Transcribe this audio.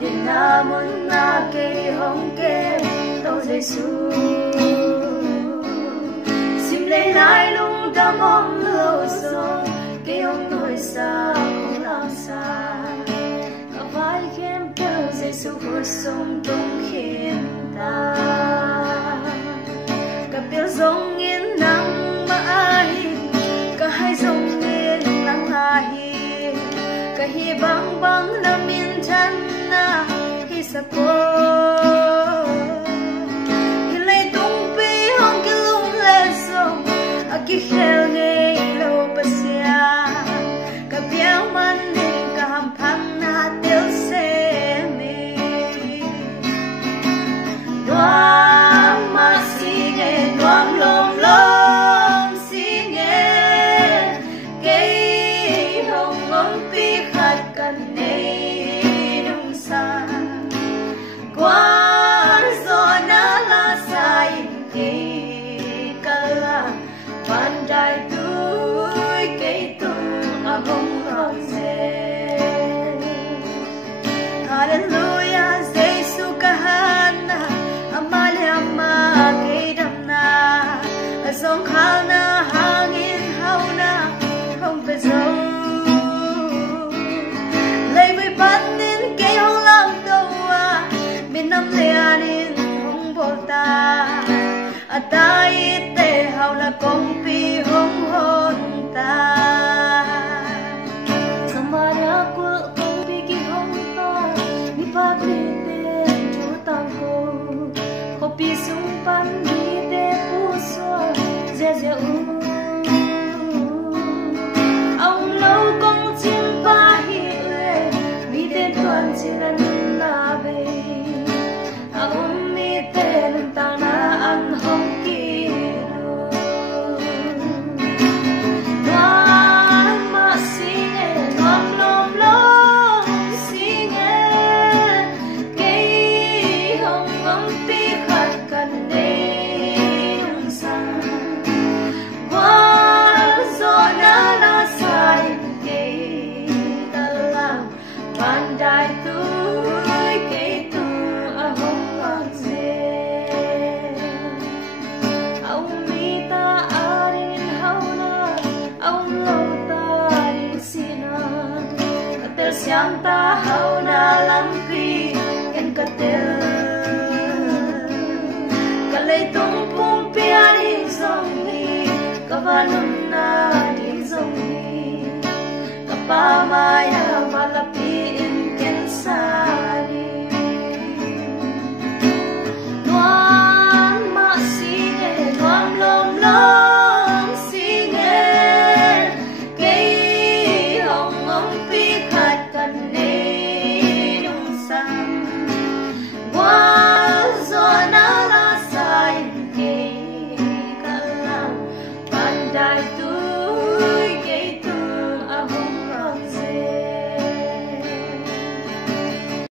điện na muốn na cây hồng kê tàu Giêsu sim lấy lại lung ta mong lâu sông cây hồng nổi xa không làm xa cả vai khem tàu Giêsu vượt sông đông khiến ta cả biểu dòng nghiến nắng mãi cả hai dòng nghiến nắng lại cả hi băng băng na min chân na hi sa cô hi lấy tung pi hong ki lung lên sông a ki khel nghe lâu pasia cả biang man nên cả ham phăng na tiêu se mi đoam ma si nghe đoam lom lom si nghe cây hồng ngón pi khát cần nay nung sa quan gió na la sai thì kala van đại tuổi cây tung a hồng rong sen hallelujah Giêsu kahana amale amma cây đam na song khal na hangin hau na không phải dấu lấy với bắt nên cây hồng làm đâu à bên năm lẻ nên không bỏ ta à ta ite hau là công pi hồng hôn ta Samaria của công pi ki hồng ta mi phát đi tên chúa tăng hồ pi sung pan đi tên pu xua dè dè ông lâu công chim ba hi mi tên toàn chỉ là na về ông mi tên ta na ăn hồng kia đoan ma si nghe đoan lom lom si nghe cây hồng ngắm pi khát cần đây nung sang qua gió na la sai cây ta làm van đại tuổi cây tu a hồng vàng dê ông mi ta arin hau na ông lâu ta đi sina katel siang ta hau na lampi en katel kalay tung pum pia đi dòng ni kavanum na đi dòng ni kapama